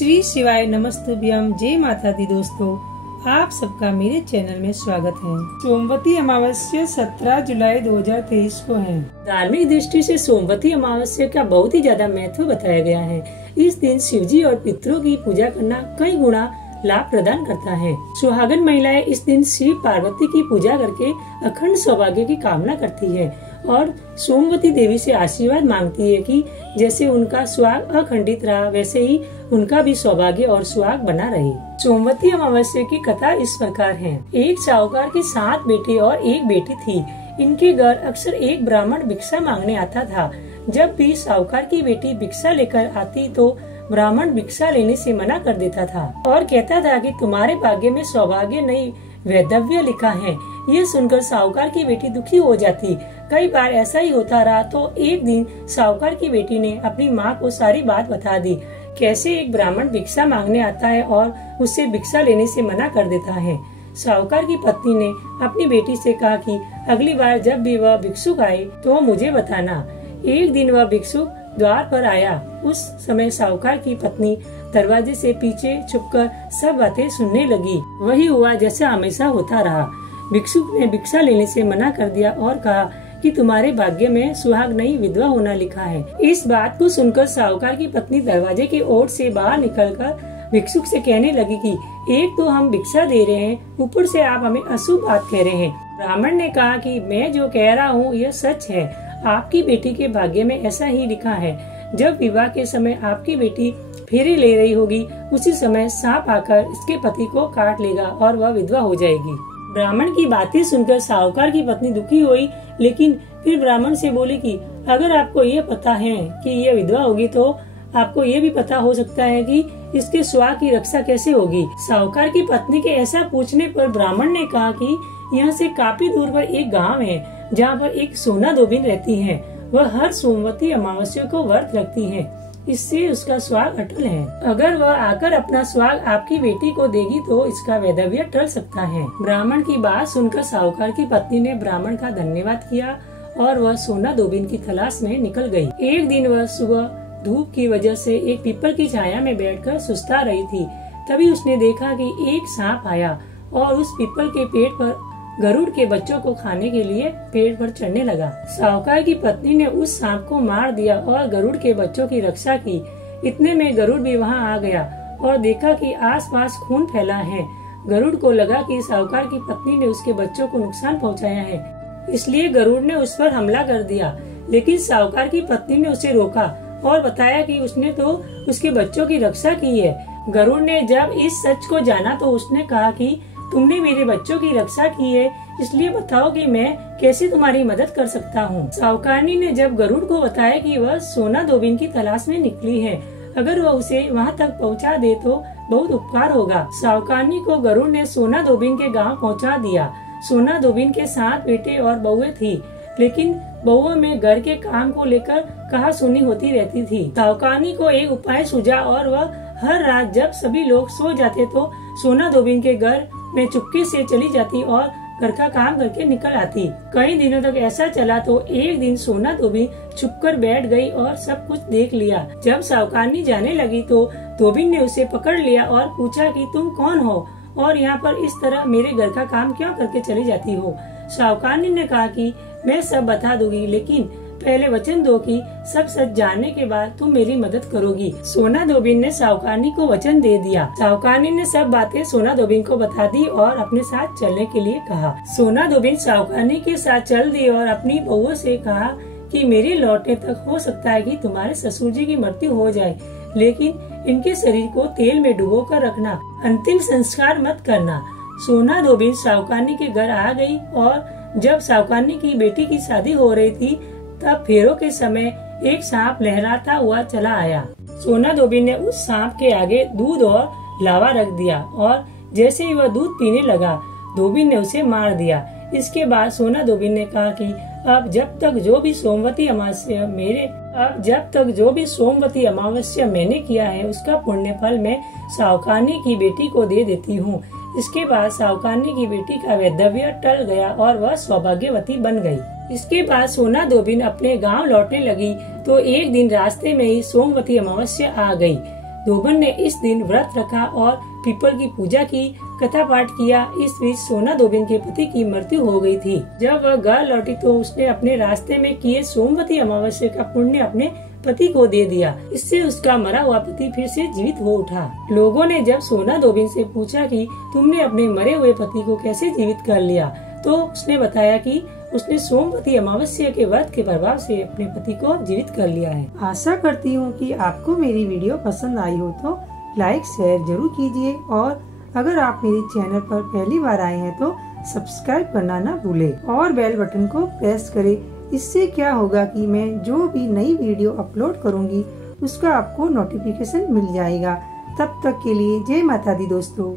श्री शिवाय नमस्तुभ्यम। जय माता दी। दोस्तों, आप सबका मेरे चैनल में स्वागत है। सोमवती अमावस्या 17 जुलाई 2023 को है। धार्मिक दृष्टि से सोमवती अमावस्या का बहुत ही ज्यादा महत्व बताया गया है। इस दिन शिवजी और पितरों की पूजा करना कई गुना लाभ प्रदान करता है। सुहागन महिलाएं इस दिन शिव पार्वती की पूजा करके अखंड सौभाग्य की कामना करती है और सोमवती देवी से आशीर्वाद मांगती है कि जैसे उनका सुहाग अखंडित रहा वैसे ही उनका भी सौभाग्य और सुहाग बना रहे। सोमवती अमावस्या की कथा इस प्रकार है। एक साहूकार के 7 बेटे और एक बेटी थी। इनके घर अक्सर एक ब्राह्मण भिक्षा मांगने आता था। जब भी साहूकार की बेटी भिक्षा लेकर आती तो ब्राह्मण भिक्षा लेने से मना कर देता था और कहता था कि तुम्हारे भाग्य में सौभाग्य नहीं वैधव्य लिखा है। ये सुनकर साहूकार की बेटी दुखी हो जाती। कई बार ऐसा ही होता रहा तो एक दिन साहूकार की बेटी ने अपनी माँ को सारी बात बता दी। कैसे एक ब्राह्मण भिक्षा मांगने आता है और उससे भिक्षा लेने से मना कर देता है। साहूकार की पत्नी ने अपनी बेटी से कहा कि अगली बार जब भी वह भिक्षुक आए तो मुझे बताना। एक दिन वह भिक्षुक द्वार पर आया। उस समय साहूकार की पत्नी दरवाजे से पीछे छुपकर सब बातें सुनने लगी। वही हुआ जैसा हमेशा होता रहा। भिक्षुक ने भिक्षा लेने से मना कर दिया और कहा कि तुम्हारे भाग्य में सुहाग नहीं विधवा होना लिखा है। इस बात को सुनकर साहूकार की पत्नी दरवाजे की ओर से बाहर निकलकर भिक्षुक से कहने लगी कि एक तो हम भिक्षा दे रहे हैं, ऊपर से आप हमें अशुभ बात कह रहे हैं। ब्राह्मण ने कहा कि मैं जो कह रहा हूँ यह सच है। आपकी बेटी के भाग्य में ऐसा ही लिखा है। जब विवाह के समय आपकी बेटी फेरे ले रही होगी उसी समय सांप आकर इसके पति को काट लेगा और वह विधवा हो जाएगी। ब्राह्मण की बातें सुनकर साहूकार की पत्नी दुखी हुई, लेकिन फिर ब्राह्मण से बोली कि अगर आपको ये पता है कि ये विधवा होगी तो आपको ये भी पता हो सकता है कि इसके सुहाग की रक्षा कैसे होगी। साहूकार की पत्नी के ऐसा पूछने पर ब्राह्मण ने कहा कि यहाँ से काफी दूर पर एक गांव है जहाँ पर एक सोना धोबिन रहती है। वह हर सोमवती अमावस्या को व्रत रखती है। इससे उसका सुहाग अटल है। अगर वह आकर अपना सुहाग आपकी बेटी को देगी तो इसका वैधव्य टल सकता है। ब्राह्मण की बात सुनकर साहूकार की पत्नी ने ब्राह्मण का धन्यवाद किया और वह सोना धोबिन की तलाश में निकल गई। एक दिन वह सुबह धूप की वजह से एक पीपल की छाया में बैठकर सुस्ता रही थी। तभी उसने देखा कि एक सांप आया और उस पीपल के पेड़ पर गरुड़ के बच्चों को खाने के लिए पेड़ पर चढ़ने लगा। साहूकार की पत्नी ने उस सांप को मार दिया और गरुड़ के बच्चों की रक्षा की। इतने में गरुड़ भी वहां आ गया और देखा कि आसपास खून फैला है। गरुड़ को लगा कि साहूकार की पत्नी ने उसके बच्चों को नुकसान पहुंचाया है, इसलिए गरुड़ ने उस पर हमला कर दिया। लेकिन साहूकार की पत्नी ने उसे रोका और बताया कि उसने तो उसके बच्चों की रक्षा की है। गरुड़ ने जब इस सच को जाना तो उसने कहा कि तुमने मेरे बच्चों की रक्षा की है, इसलिए बताओ कि मैं कैसे तुम्हारी मदद कर सकता हूँ। साहूकारनी ने जब गरुड़ को बताया कि वह सोना धोबिन की तलाश में निकली है, अगर वह उसे वहाँ तक पहुँचा दे तो बहुत उपकार होगा। साहूकारनी को गरुड़ ने सोना धोबिन के गांव पहुँचा दिया। सोना धोबिन के 7 बेटे और बहुएं थी, लेकिन बहुओं में घर के काम को लेकर कहासुनी होती रहती थी। साहूकारनी को एक उपाय सूझा और वह हर रात जब सभी लोग सो जाते तो सोना धोबिन के घर में चुपके से चली जाती और घर का काम करके निकल आती। कई दिनों तक ऐसा चला तो एक दिन सोना धोबिन छुपकर बैठ गई और सब कुछ देख लिया। जब साहूकारनी जाने लगी तो धोबिन ने उसे पकड़ लिया और पूछा कि तुम कौन हो और यहाँ पर इस तरह मेरे घर का काम क्यों करके चली जाती हो। साहूकारनी ने कहा कि मैं सब बता दूंगी, लेकिन पहले वचन दो कि सब सच जानने के बाद तुम मेरी मदद करोगी। सोना धोबिन ने साहूकारनी को वचन दे दिया। साहूकारनी ने सब बातें सोना धोबिन को बता दी और अपने साथ चलने के लिए कहा। सोना धोबिन साहूकारनी के साथ चल दी और अपनी बहुओं से कहा कि मेरे लौटने तक हो सकता है कि तुम्हारे ससुर जी की मृत्यु हो जाए, लेकिन इनके शरीर को तेल में डुबो कर रखना, अंतिम संस्कार मत करना। सोना धोबिन साहूकारनी के घर आ गई और जब साहूकारनी की बेटी की शादी हो रही थी तब फेरों के समय एक सांप लहराता हुआ चला आया। सोना धोबिन ने उस सांप के आगे दूध और लावा रख दिया और जैसे ही वह दूध पीने लगा धोबिन ने उसे मार दिया। इसके बाद सोना धोबिन ने कहा कि अब जब तक जो भी सोमवती अमावस्या मैंने किया है उसका पुण्य फल मैं साहूकारनी की बेटी को दे देती हूँ। इसके बाद साहूकारनी की बेटी का वैधव्य टल गया और वह सौभाग्यवती बन गई। इसके बाद सोना धोबिन अपने गांव लौटने लगी तो एक दिन रास्ते में ही सोमवती अमावस्या आ गई। धोबन ने इस दिन व्रत रखा और पीपल की पूजा की, कथा पाठ किया। इस बीच सोना धोबिन के पति की मृत्यु हो गई थी। जब वह घर लौटी तो उसने अपने रास्ते में किए सोमवती अमावस्या का पुण्य अपने पति को दे दिया। इससे उसका मरा हुआ पति फिर से जीवित हो उठा। लोगों ने जब सोना धोबिन से पूछा कि तुमने अपने मरे हुए पति को कैसे जीवित कर लिया, तो उसने बताया कि उसने सोमवती अमावस्या के व्रत के प्रभाव से अपने पति को जीवित कर लिया है। आशा करती हूँ कि आपको मेरी वीडियो पसंद आई हो तो लाइक शेयर जरूर कीजिए और अगर आप मेरे चैनल पर पहली बार आए हैं तो सब्सक्राइब करना ना भूले और बेल बटन को प्रेस करें। इससे क्या होगा कि मैं जो भी नई वीडियो अपलोड करूंगी उसका आपको नोटिफिकेशन मिल जाएगा। तब तक के लिए जय माता दी दोस्तों।